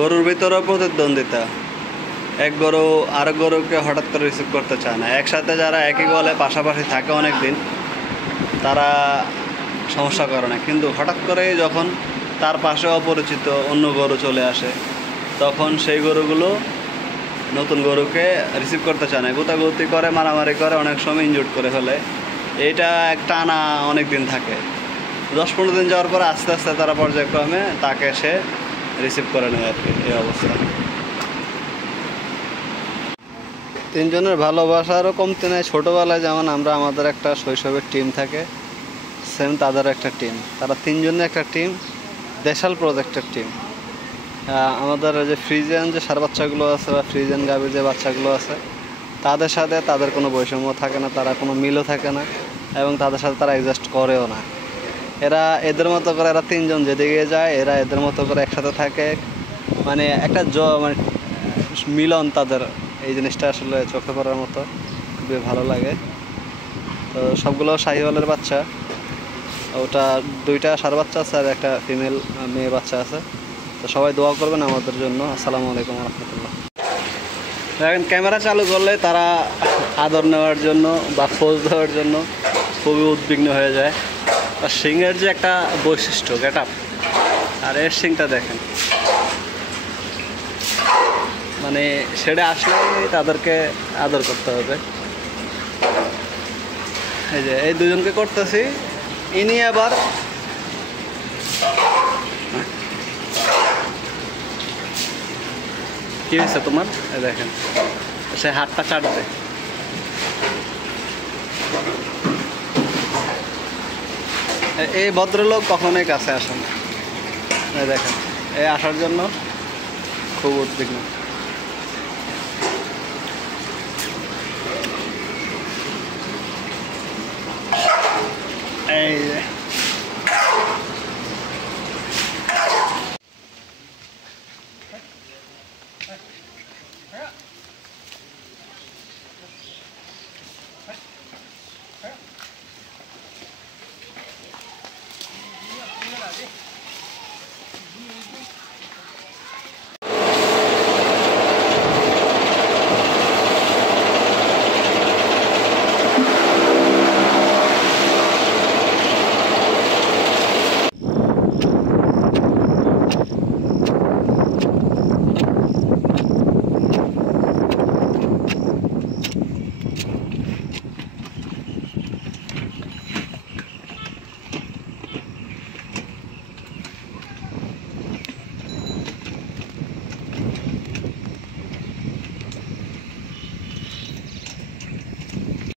গরুর ভিতরেও প্রতিদ্বন্দ্বিতা। এক গরু আরেক গরুকে হঠাৎ করে রিসিভ করতে চায় না। একসাথে যারা একই গোয়ালে পাশাপাশি থাকে অনেক দিন, তারা সমস্যা করে না, কিন্তু হঠাৎ করে যখন তার পাশে অপরিচিত অন্য গরু চলে আসে, তখন সেই গরুগুলো নতুন গরুকে রিসিভ করতে চায় না, গুতাগুতি করে, মারামারি করে, অনেক সময় ইনজুর্ড করে ফেলে। এইটা একটা টানা অনেক দিন থাকে। 10-15 দিন যাওয়ার পর আস্তে আস্তে তারা পর্যায়ক্রমে তাকে সে রিসিভ করে নেয় আর কি, এই অবস্থা। তিনজনের ভালোবাসারও কমতি নেই। ছোটোবেলায় যেমন আমরা আমাদের একটা শৈশবের টিম থাকে, সেম তাদের একটা টিম। তারা তিনজনের একটা টিম, দেশাল প্রজেক্টের টিম। আমাদের যে ফ্রিজিয়ান যে সার বাচ্চাগুলো আছে বা ফ্রিজিয়ান গাভীর যে বাচ্চাগুলো আছে, তাদের সাথে তাদের কোনো বৈষম্য থাকে না, তারা কোনো মিলও থাকে না, এবং তাদের সাথে তারা অ্যাডজাস্ট করেও না। এরা এদের মতো করে, এরা তিনজন যেদিকে যায় এরা এদের মতো করে একসাথে থাকে। মানে একটা মানে মিলন তাদের, এই জিনিসটা আসলে চোখে পড়ার মতো, খুবই ভালো লাগে। তো সবগুলো শাহিওয়ালের বাচ্চা। ওটা 2টা ষাঁড় বাচ্চা আছে আর একটা ফিমেল মেয়ে বাচ্চা আছে। তো সবাই দোয়া করবেন আমাদের জন্য। আসসালামু আলাইকুম রহমতুল্লাহ। এখন ক্যামেরা চালু করলে তারা আদর নেওয়ার জন্য বা খোঁজ দেওয়ার জন্য খুবই উদ্বিগ্ন হয়ে যায়। আর সিংয়ের যে একটা বৈশিষ্ট্য, গেট আপ, আর এর সিংটা দেখেন, মানে সেটা আসলে তাদেরকে আদর করতে হবে। এই যে এই দুজনকে করতেছি, ইনি আবার কি হয়েছে তোমার, দেখেন সে হাতটা চাটবে। এই ভদ্রলোক কখনোই কাছে আসেন না, দেখেন এই আসার জন্য খুব উদ্বিগ্ন। এই